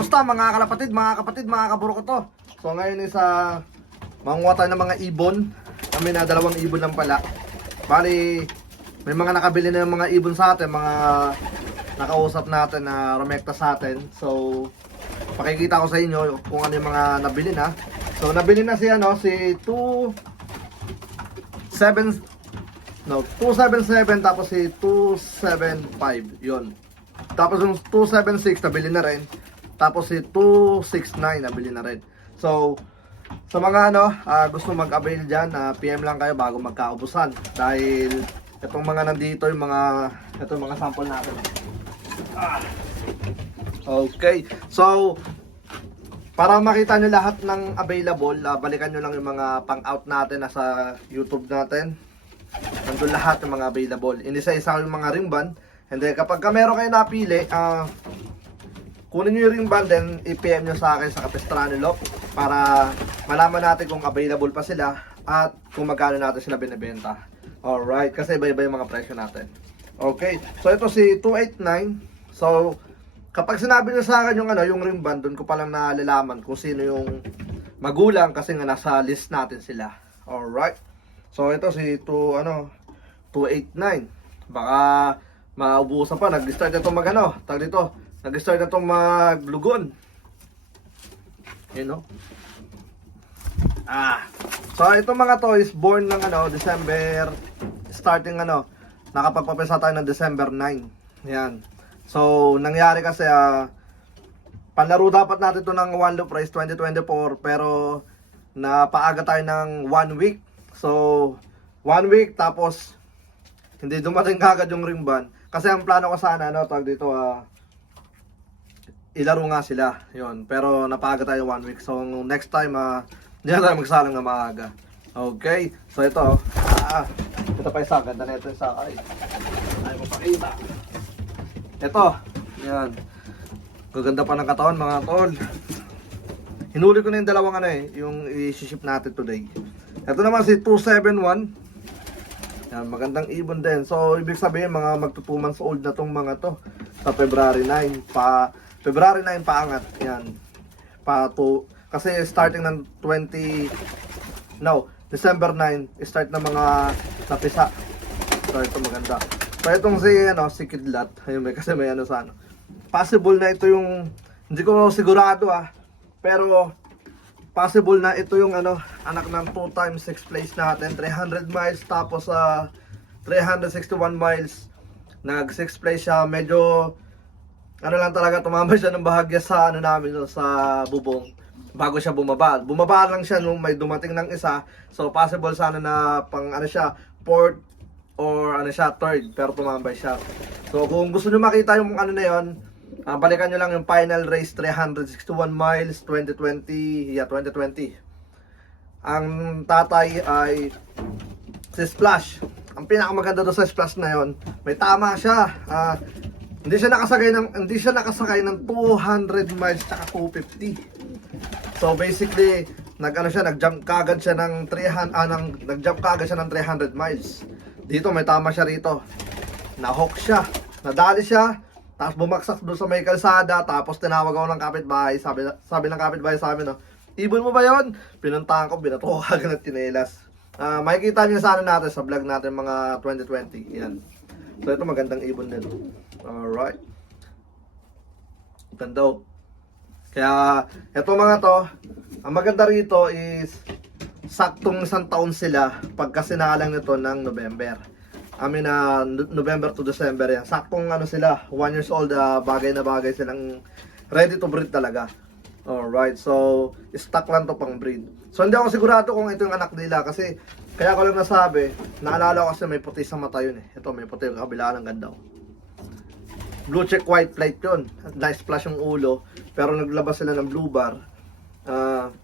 Kamusta mga kalapatid, mga kapatid, mga kaburo. So ngayon is uh, manguha tayo ng mga ibon. Kami na dalawang ibon lang pala. Bali, may mga nakabili na ng mga ibon sa atin, mga nakausap natin na rumekta sa atin. So, pakikita ko sa inyo kung ano yung mga nabili na. So, nabili na si ano, si 2 7 No, 277 tapos si 275, 'yon. Tapos yung 276 nabili na rin. Tapos si 269 nabili na rin. So, sa mga ano, ah, gusto mag-avail dyan, ah, PM lang kayo bago magkaubusan. Dahil itong mga nandito, yung mga, ito yung mga sample natin. Ah. Okay, so, para makita nyo lahat ng available, ah, balikan nyo lang yung mga pang-out natin nasa YouTube natin. Nandun lahat ng mga available. Inisa-isa yung mga ring band. And then, kapag ka meron kayo napili, ah, kunin nyo yung band, then i-PM nyo sa akin sa Capistrano Lock para malaman natin kung available pa sila at kung magkano natin sila binibenta. Alright, kasi iba-iba yung mga presyo natin. Okay, so ito si 289. So, kapag sinabi nyo sa akin yung ano, yung ring band, doon ko palang nalalaman kung sino yung magulang kasi nga nasa list natin sila. Alright. So ito si 2 ano 289. Baka maubusan pa nag-start na 'tong magano, tag dito. Nag-start na 'tong maglugon. You know? Ah. So ito mga to is born ng ano December starting ano nakapagpapesa tayo ng December 9. Yan. So nangyari kasi ah panlaro dapat natin to ng one loop race 2024 pero napaaga tayo ng one week So, one week tapos hindi dumating kagad yung ring band. Kasi ang plano ko sana, ano, tawag dito, ah, ilaro nga sila. Yun. Pero napaaga tayo one week. So, next time, ah, hindi na tayo magsalang na maaga. Okay. So, ito, ah, ito pa isa. Ganda na ito isa. Ay, ay mo pakita. Ito, yan. Gaganda pa ng katawan, mga tol. Hinuli ko na yung dalawang ano eh, yung i-ship natin today. Ito naman si 271. Yan, magandang ibon din. So, ibig sabihin, mga 2 months old na tong mga to. Sa February 9. Pa, February 9 paangat. Yan. Pa to, kasi starting ng 20, no, December 9, start na mga napisa. So, ito maganda. So, itong si, ano, si Kidlat. Ayun, may, kasi may ano sa ano. Possible na ito yung, hindi ko sigurado ah. Pero, possible na ito yung ano, anak ng 2 times 6 place natin, 300 miles tapos sa 361 miles. Nag 6 place siya, medyo ano lang talaga tumama siya ng bahagya sa ano namin sa bubong bago siya bumaba. Bumaba lang siya nung may dumating ng isa. So possible sana na pang ano siya, fourth or ano siya, third, pero tumambay siya. So kung gusto niyo makita yung ano na yon, Ah, balikan nyo lang yung final race 361 miles 2020, yeah 2020. Ang tatay ay si Splash. Ang pinakamaganda doon sa Splash na yon, may tama siya. Ah, hindi siya nakasakay ng hindi siya nakasakay ng 200 miles tsaka 250. So basically, nag-ano siya, nag-jump kagad siya ng 300 ah, ng, nag-jump kagad siya ng 300 miles. Dito may tama siya rito. Na-hook siya. Nadali siya. Tapos bumaksak doon sa may kalsada, tapos tinawag ako ng kapitbahay, sabi, sabi ng kapitbahay sa amin, no, ibon mo ba yon? Pinuntahan ko, binato ko agad ng tinelas. Ah, makikita niyo sana natin sa vlog natin mga 2020. Yan. So ito magandang ibon din. Alright. Ganda oh. Kaya, eto mga to, ang maganda rito is saktong isang taon sila pagka sinalang nito ng November. Amin na November to December yan. Saktong ano sila, 1 years old, ah, bagay na bagay silang ready to breed talaga. Alright, so stock lang to pang breed. So hindi ako sigurado kung ito yung anak nila kasi kaya ko lang nasabi, naalala ko kasi may puti sa mata yun eh. Ito may puti, kabila ng ganda oh. Blue check white plate yun. Nice splash yung ulo. Pero naglabas sila ng blue bar. Ah,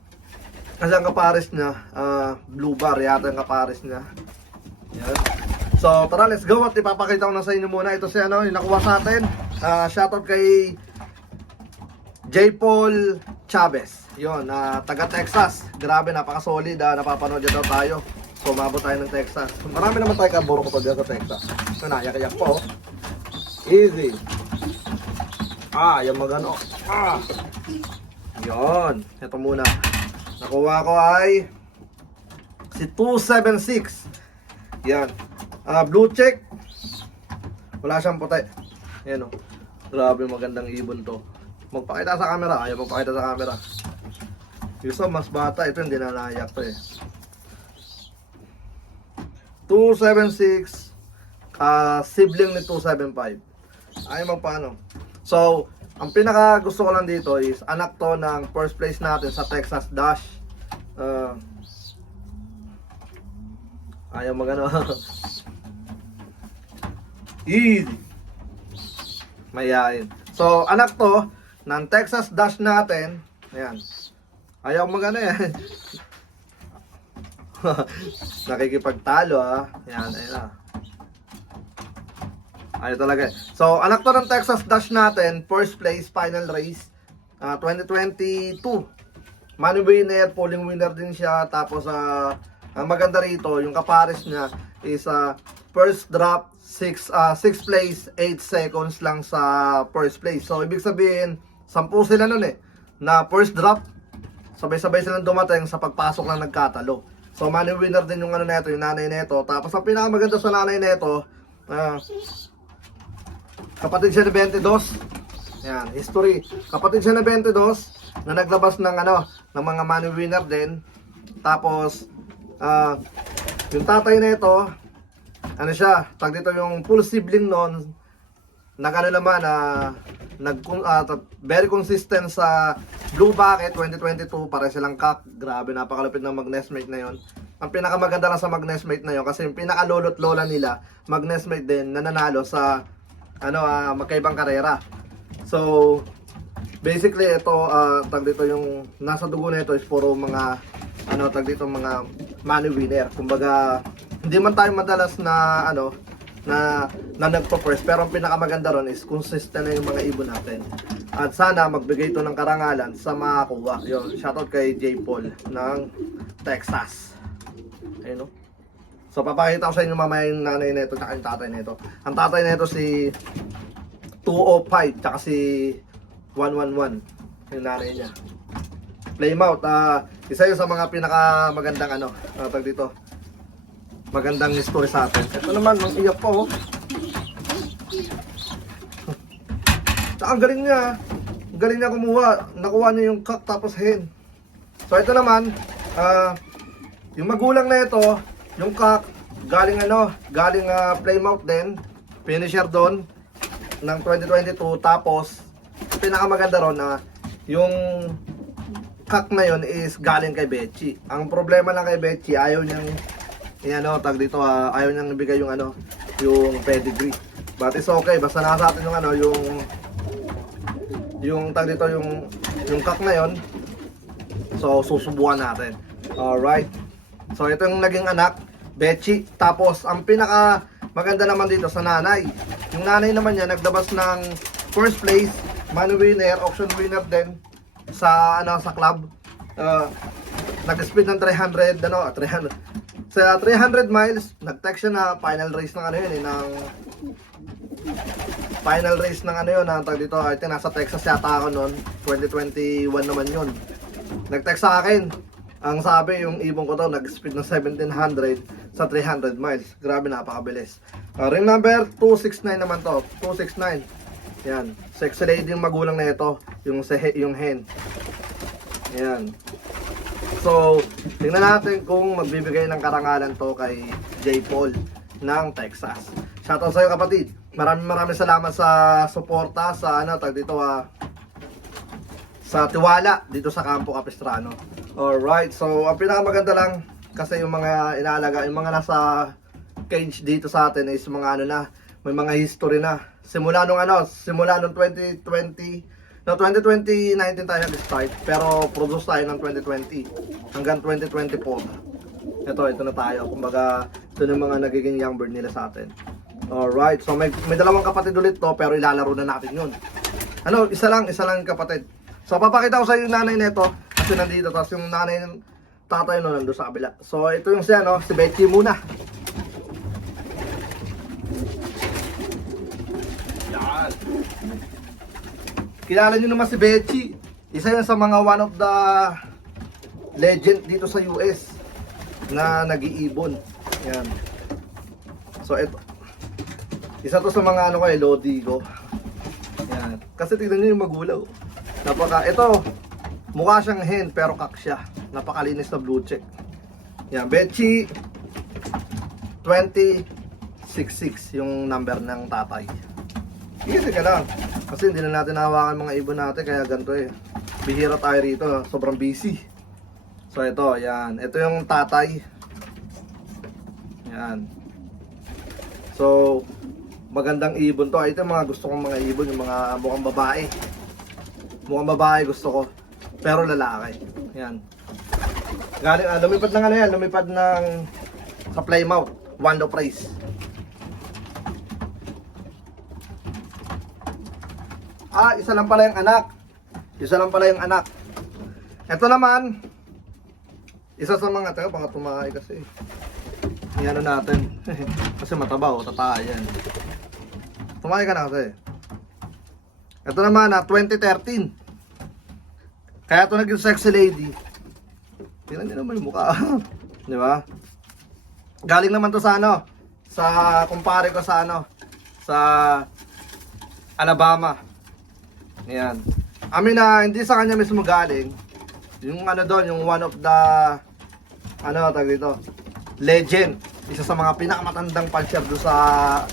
kasi ang kapares niya, ah, blue bar yata ang kapares niya. Yan. So, tara, let's go. At ipapakita ko na sa inyo muna. Ito si ano, yung nakuha sa atin. Ah, shoutout kay J. Paul Chavez. Yun, na taga Texas. Grabe, napaka-solid. ah, napapanood daw tayo. So, umabot tayo ng Texas. Marami naman tayo kaburo ko pa dyan sa Texas. So, nayak-yak po. Oh. Easy. Ah, yung magano. Ah. Yon. Ito muna. Nakuha ko ay si 276. Yan. Ah, blue check. Wala siyang puti. Yan o. Grabe magandang ibon to. Magpakita sa camera. Ayaw magpakita sa camera. Yung mas bata. Ito hindi na nayak to eh. 276 ah sibling ni 275. Ayaw magpaano. So, ang pinaka gusto ko lang dito is anak to ng first place natin sa Texas Dash. Uh, ayaw magano. Easy. Mayain. So, anak to ng Texas Dash natin. Ayan. Ayaw magano yan. Nakikipagtalo ah. Yan, ayun na. Ayaw talaga. So, anak to ng Texas Dash natin, first place, final race, ah, 2022. Money winner, polling winner din siya. Tapos, ah, ang maganda rito, yung kapares niya is ah, first drop, 6 ah, sixth place, 8 seconds lang sa first place. So, ibig sabihin, 10 sila nun eh, na first drop, sabay-sabay silang dumating sa pagpasok lang nagkatalo. So, money winner din yung ano neto, yung nanay neto. Tapos, ang pinakamaganda sa nanay neto, ah, kapatid siya ni 22. Yan, history. Kapatid siya ni 22 na naglabas ng ano, ng mga money winner din. Tapos ah yung tatay nito, ano siya, tag dito yung full sibling noon, nagano naman na nag ah, t- very consistent sa Blue Bucket 2022 para silang kak. Grabe, napakalupit ng magnesmate na yon. Ang pinakamaganda lang sa magnesmate na yon kasi yung pinakalolot lola nila, magnesmate din na nanalo sa ano ah magkaibang karera. So basically ito ah, tag dito yung nasa dugo nito is puro mga ano tag dito mga money winner. Kumbaga hindi man tayo madalas na ano na na nagpo-first pero ang pinakamaganda ron is consistent na yung mga ibon natin. At sana magbigay ito ng karangalan sa mga kuha. Yun, shoutout kay J. Paul ng Texas. Ayun no? So papakita ko sa inyo mamaya yung nanay nito at yung tatay nito. Ang tatay nito si 205 tsaka si 111 yung nanay niya. Playmouth, ah isa yun sa mga pinaka magandang ano, uh, tag dito. Magandang story sa atin. Ito naman, ang iyak pa oh. Tsaka ang galing niya. Ang galing niya kumuha. Nakuha niya yung cock tapos hen. So ito naman, ah yung magulang na ito, yung cock, galing ano, galing uh, Playmouth din, finisher doon ng 2022 tapos pinakamaganda ron na yung cock na yon is galing kay Betchy. Ang problema lang kay Betchy, ayaw niyang yan ano, tag dito ah, ayaw niyang ibigay yung ano, yung pedigree. But it's okay, basta nasa atin yung ano, yung yung tag dito yung yung cock na yon. So susubukan natin. Alright. So ito yung naging anak, Betchy. Tapos ang pinaka maganda naman dito sa nanay. Yung nanay naman niya naglabas ng first place, money winner, auction winner din sa ano sa club. Uh, nag-speed ng 300 ano, 300 sa 300 miles, nag-text siya na final race ng ano yun eh, ng final race ng ano yun, ang tag dito, I think nasa Texas yata ako noon, 2021 naman yun. Nag-text sa akin, ang sabi yung ibon ko daw, nag-speed ng 1700 sa 300 miles. Grabe, napakabilis. Uh, ring number 269 naman to, 269. Yan, sexy lady yung magulang na ito, yung, sehe, yung hen. Yan. So, tingnan natin kung magbibigay ng karangalan to kay J. Paul ng Texas. Shoutout sa kapatid. Maraming maraming salamat sa suporta sa ano tag dito ah, sa tiwala dito sa Campo Capistrano. Alright, so ang pinakamaganda lang kasi yung mga inaalaga, yung mga nasa cage dito sa atin is mga ano na, may mga history na. Simula nung ano, simula nung 2020, no 2020, 19 tayo nag-start, pero produce tayo ng 2020 hanggang 2024. Ito, ito na tayo. Kumbaga, ito yung mga nagiging young bird nila sa atin. Alright, so may, may dalawang kapatid ulit to, pero ilalaro na natin yun. Ano, isa lang, isa lang kapatid. So, papakita ko sa iyo yung nanay nito, kasi nandito, tapos yung nanay tatay no, nandun sa kabila. So, ito yung siya, no, si Betty muna. Yan. kilala nyo naman si Bechi. Isa yan sa mga one of the legend dito sa US na nag-iibon. Yan. So ito. Isa to sa mga ano ko eh, Lodi ko. Yan. Kasi tignan nyo yung magulaw. Napaka, ito, mukha siyang hen pero kak siya. Napakalinis na blue check. Yan, Bechi 2066 yung number ng tatay. Easy ka lang. Kasi hindi na natin hawakan mga ibon natin kaya ganito eh. Bihira tayo rito, sobrang busy. So ito, yan. Ito yung tatay. Yan. So, magandang ibon to. Ito yung mga gusto kong mga ibon, yung mga mukhang babae. Mukhang babae gusto ko. Pero lalaki. Yan. Galing, ah, lumipad ng ano yan, lumipad ng sa Plymouth, Wando Price. Ah, isa lang pala yung anak. Isa lang pala yung anak. Ito naman, isa sa mga, teka baka tumahay kasi. Yan natin. kasi mataba o, tata yan. Tumahay ka na kasi. Ito naman na 2013. Kaya ito naging sexy lady. Tingnan niyo naman yung mukha. Di ba? Galing naman to sa ano? Sa kumpare ko sa ano? Sa Alabama. Yan. Amin na hindi sa kanya mismo galing. Yung ano doon, yung one of the ano tawag dito? Legend. Isa sa mga pinakamatandang puncher doon sa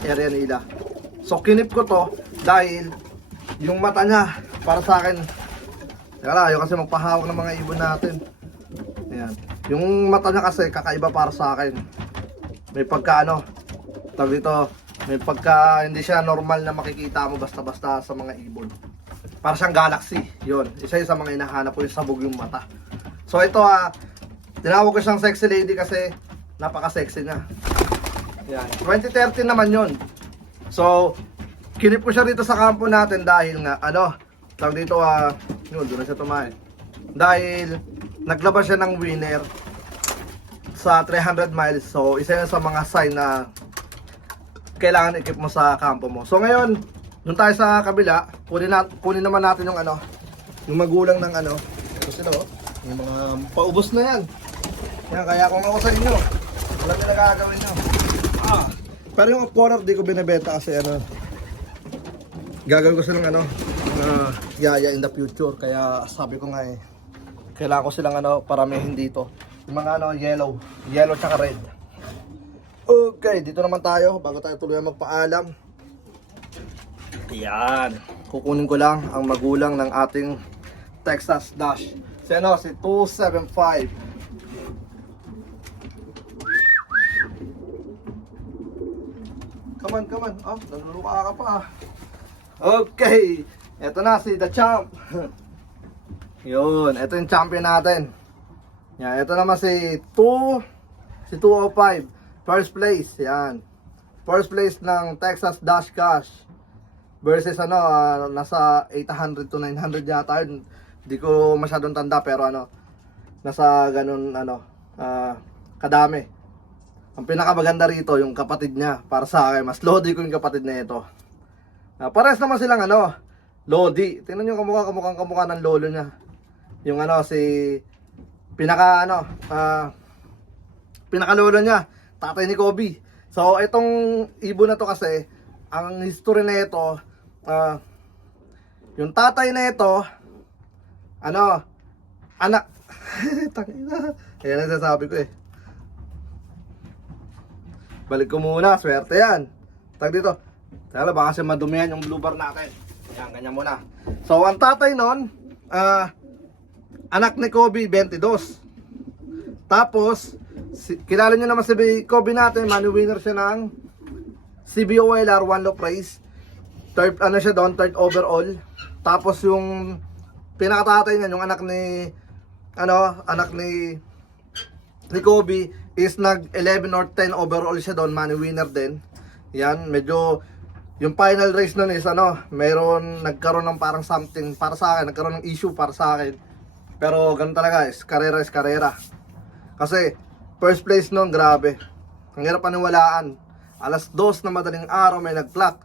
area nila. So kinip ko to dahil yung mata niya para sa akin Teka lang, ayaw kasi magpahawak ng mga ibon natin. Ayan. Yung mata niya kasi kakaiba para sa akin. May pagka ano, tawag dito, may pagka hindi siya normal na makikita mo basta-basta sa mga ibon. Para siyang galaxy. Yun. Isa yun sa mga hinahanap ko yung sabog yung mata. So ito ah, tinawag ko siyang sexy lady kasi napaka-sexy niya. Yan. 2013 naman yun. So, kinip ko siya dito sa kampo natin dahil nga, ano, tawag dito ah, yun, doon na siya tumahin. Dahil, naglabas siya ng winner sa 300 miles. So, isa yan sa mga sign na kailangan ikip mo sa kampo mo. So, ngayon, doon tayo sa kabila, kunin, na, kunin naman natin yung ano, yung magulang ng ano, ito sila oh, yung mga paubos na yan. Yan, kaya kung ako sa inyo, nyo na gagawin nyo. Ah, pero yung corner di ko binibenta kasi ano, gagawin ko silang ano, uh, yaya in the future. Kaya sabi ko nga eh, kailangan ko silang ano, paramihin dito. Yung mga ano, yellow, yellow tsaka red. Okay, dito naman tayo, bago tayo tuloy magpaalam. Yan. Kukunin ko lang ang magulang ng ating Texas Dash. Si ano, si 275. Come on, come on. Oh, naluluka ka pa. Okay. Ito na si The Champ. Yun, ito yung champion natin. Yan, ito naman si 2 si 205. First place, yan. First place ng Texas Dash Cash versus ano, ah, nasa 800 to 900 yata yun. Hindi ko masyadong tanda pero ano, nasa ganun ano, ah, kadami. Ang pinakamaganda rito, yung kapatid niya, para sa akin, mas lodi ko yung kapatid na ito. Ah, pares naman silang ano, lodi. Tingnan niyo kamukha kamukha kamukha ng lolo niya. Yung ano si pinaka ano, ah pinaka lolo niya, tatay ni Kobe. So itong ibon na to kasi ang history na ito, ah yung tatay na ito, ano, anak, tangina, yan ang sasabi ko eh. Balik ko muna, swerte yan. Tag dito. Tala, baka kasi madumihan yung blue bar natin. Yan, ganyan muna. So, ang tatay nun, ah, anak ni Kobe, 22. Tapos, si, kilala nyo naman si Kobe natin, money winner siya ng CBOLR, one low price. Third, ano siya doon, third overall. Tapos yung pinakatatay niya, yung anak ni, ano, anak ni, ni Kobe, is nag 11 or 10 overall siya doon, money winner din. Yan, medyo yung final race nun is ano, mayroon nagkaroon ng parang something para sa akin, nagkaroon ng issue para sa akin. Pero ganun talaga, is karera is karera. Kasi first place nun, grabe. Ang hirap paniwalaan. Alas 2 na madaling araw may nag-clock.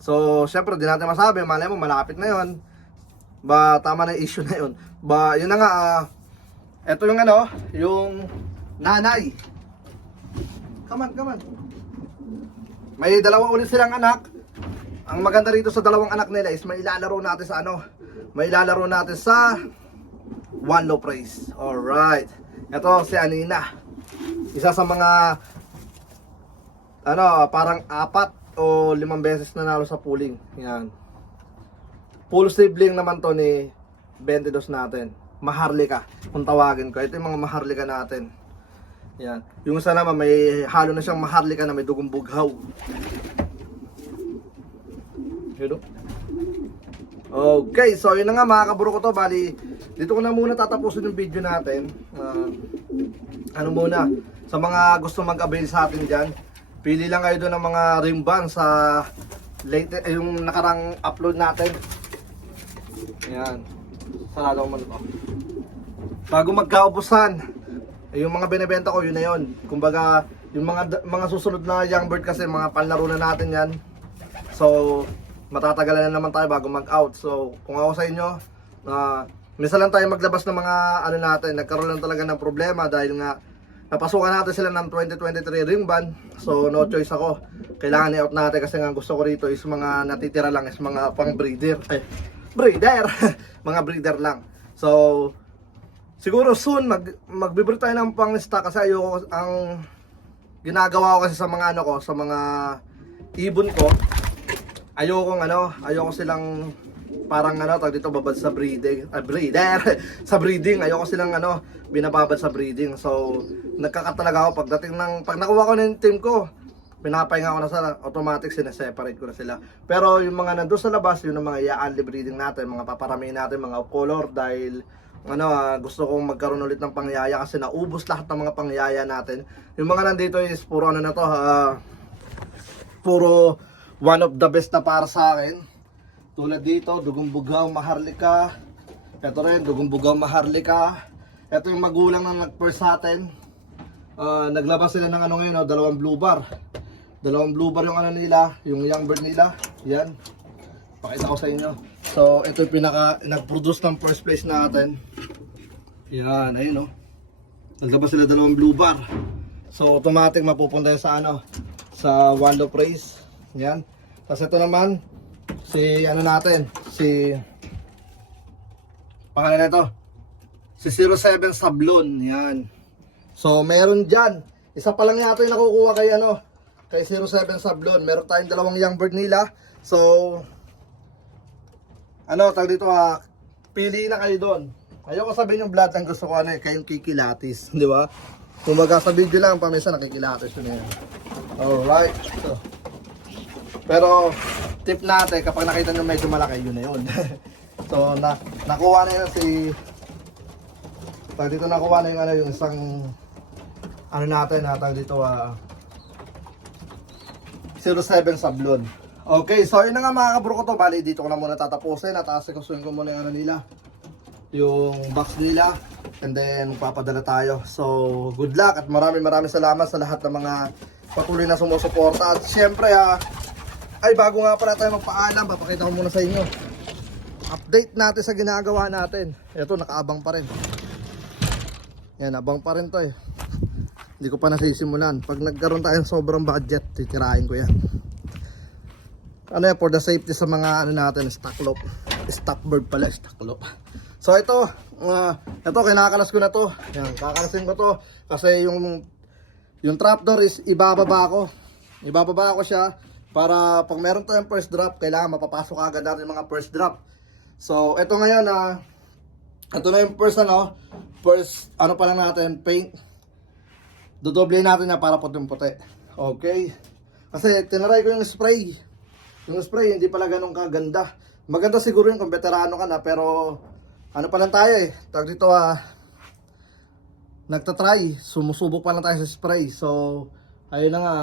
So, syempre, di natin masabi, malay mo, malapit na yon Ba, tama na yung issue na yun. Ba, yun na nga, ah, ito yung ano, yung nanay. Come on, come on. May dalawa ulit silang anak. Ang maganda rito sa dalawang anak nila is may ilalaro natin sa ano, may ilalaro natin sa one low praise. Alright. Ito si Anina. Isa sa mga ano, parang apat o limang beses nanalo sa pooling. Yan. Full sibling naman to ni 22 natin. Maharlika, kung tawagin ko. Ito yung mga maharlika natin. Yan. Yung isa naman, may halo na siyang maharlika na may dugong bughaw. Yun o. Okay, so yun na nga mga kaburo ko to. Bali, dito ko na muna tatapusin yung video natin. Ah, ano muna, sa mga gusto mag-avail sa atin dyan, pili lang kayo doon ng mga rim band sa late, eh, yung nakarang upload natin. Ayan. Sarado ko man. Bago magkaubusan, eh, yung mga binibenta ko, yun na yun. Kumbaga, yung mga mga susunod na young bird kasi, mga panlaro na natin yan. So, matatagalan na naman tayo bago mag-out. So, kung ako sa inyo, na minsan lang tayo maglabas ng mga ano natin, nagkaroon lang talaga ng problema dahil nga napasukan natin sila ng 2023 ring ban. So, no choice ako. Kailangan i-out natin kasi nga gusto ko rito is mga natitira lang is mga pang breeder. Eh, breeder! mga breeder lang. So, siguro soon mag magbibreed tayo ng pang stock kasi ayoko ang ginagawa ko kasi sa mga ano ko, sa mga ibon ko, ayoko ano, ayoko silang parang ano, tag dito babad sa breeding, ah, breeder, sa breeding, ayoko silang ano, binababad sa breeding. So, nagkakatalaga ako pagdating ng, pag nakuha ko na yung team ko, pinapahinga ko na sa automatic, sineseparate ko na sila. Pero yung mga nandun sa labas, yun ang mga i-early breeding natin, mga paparamihin natin, mga color, dahil ano, ah, gusto kong magkaroon ulit ng pangyaya kasi naubos lahat ng mga pangyaya natin. Yung mga nandito is puro ano na to, ah, puro one of the best na para sa akin. Tulad dito, Dugong Bugaw, Maharlika. Ito rin, Dugong Bugaw, Maharlika. Ito yung magulang na nag-first sa atin. Ah, naglabas sila ng ano ngayon, oh, dalawang blue bar. Dalawang blue bar yung ano nila, yung young bird nila. Yan. Pakita ko sa inyo. So, ito yung pinaka, nag-produce ng first place natin. Yan, ayun oh. Naglabas sila dalawang blue bar. So, automatic mapupunta sa ano, sa low praise. Yan. Tapos ito naman, si ano natin, si pangalan nito, si 07 Sablon. Yan. So, meron dyan. Isa pa lang yata yung nakukuha kay ano, kay 07 Sablon. Meron tayong dalawang young bird nila. So, ano, tag dito ah, pili na kayo doon. Ayoko sabihin yung blood ang gusto ko ano eh, kayong kikilatis, di ba? Kumaga sa video lang, paminsan nakikilatis yun eh. Alright. So, pero, tip natin, kapag nakita nyo medyo malaki, yun na yun. so, na, nakuha na yun si... Tag dito nakuha na yung ano, yung isang... Ano natin, ha, tag dito, ah... 07 Sablon. Okay, so yun na nga mga kabro ko to. Bali, dito ko na muna tatapusin at asikasuhin ko muna yung ano nila. Yung box nila. And then, magpapadala tayo. So, good luck at maraming maraming salamat sa lahat ng mga patuloy na sumusuporta. At syempre, ah, ay bago nga pala tayo magpaalam, papakita ko muna sa inyo. Update natin sa ginagawa natin. Ito, nakaabang pa rin. Yan, abang pa rin to eh. Hindi ko pa nasisimulan. Pag nagkaroon tayo ng sobrang budget, titirahin ko yan. Ano yan, for the safety sa mga ano natin, stock loop. Stock bird pala, stock loop. So ito, uh, ito kinakalas ko na to. Yan, kakalasin ko to kasi yung yung trapdoor is ibababa ko. Ibababa ko siya para pag meron tayong first drop, kailangan mapapasok agad natin yung mga first drop. So ito ngayon na uh, ito na yung first ano, first ano pa lang natin, paint. Dodoble natin na para puting-puti. Okay? Kasi tinaray ko yung spray. Yung spray hindi pala ganun kaganda. Maganda siguro yun kung veterano ka na pero ano pa lang tayo eh. Tawag dito ah nagtatry. Sumusubok pa lang tayo sa spray. So ayun na nga.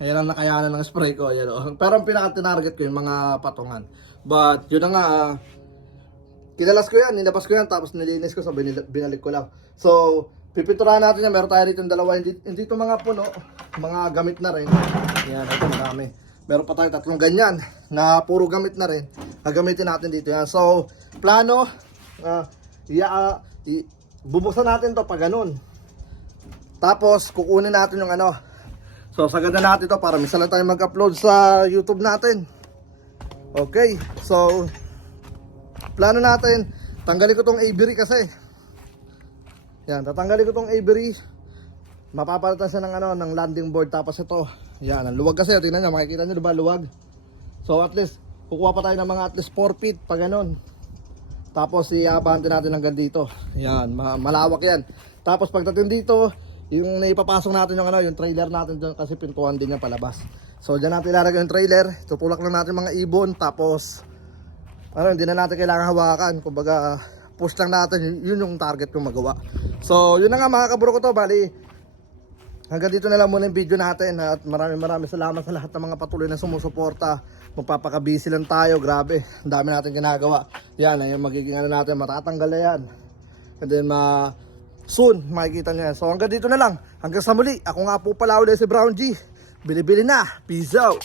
Ayun ang nakayanan ng spray ko. Ayun, oh. Pero ang pinaka-tinarget ko yung mga patungan. But yun na nga ah, Kinalas ko yan, nilabas ko yan, tapos nilinis ko, so binalik ko lang. So, pipinturahan natin yan, meron tayo rito yung dalawa, hindi, hindi ito mga puno, mga gamit na rin. Yan, ito marami. Meron pa tayo tatlong ganyan na puro gamit na rin. Gagamitin natin dito yan. So, plano, iya, ah, i- bubuksan natin to pag ganun. Tapos, kukunin natin yung ano. So, sagad na natin to para misa lang tayo mag-upload sa YouTube natin. Okay, so, plano natin, tanggalin ko tong Avery kasi. Yan, tatanggalin ko tong Avery. Mapapalitan siya ng ano, ng landing board tapos ito. Yan, ang luwag kasi, tingnan nyo, makikita nyo diba, luwag. So at least, kukuha pa tayo ng mga at least 4 feet pa ganun. Tapos iabante natin hanggang dito. Yan, ma- malawak yan. Tapos pagdating dito, yung naipapasok natin yung ano, yung trailer natin doon kasi pintuan din yan palabas. So diyan natin ilalagay yung trailer. Tutulak lang natin mga ibon tapos ano, hindi na natin kailangan hawakan. Kumbaga, push lang natin, yun, yun yung target kong magawa. So, yun na nga mga kaburo ko to, bali, hanggang dito na lang muna yung video natin at maraming maraming salamat sa lahat ng mga patuloy na sumusuporta. Magpapakabisi lang tayo, grabe. Ang dami natin ginagawa. Yan, ay magiging ano natin, matatanggal na yan. And then, ma soon, makikita nyo yan. So, hanggang dito na lang. Hanggang sa muli. Ako nga po pala ulit si Brown G. Bili-bili na. Peace out.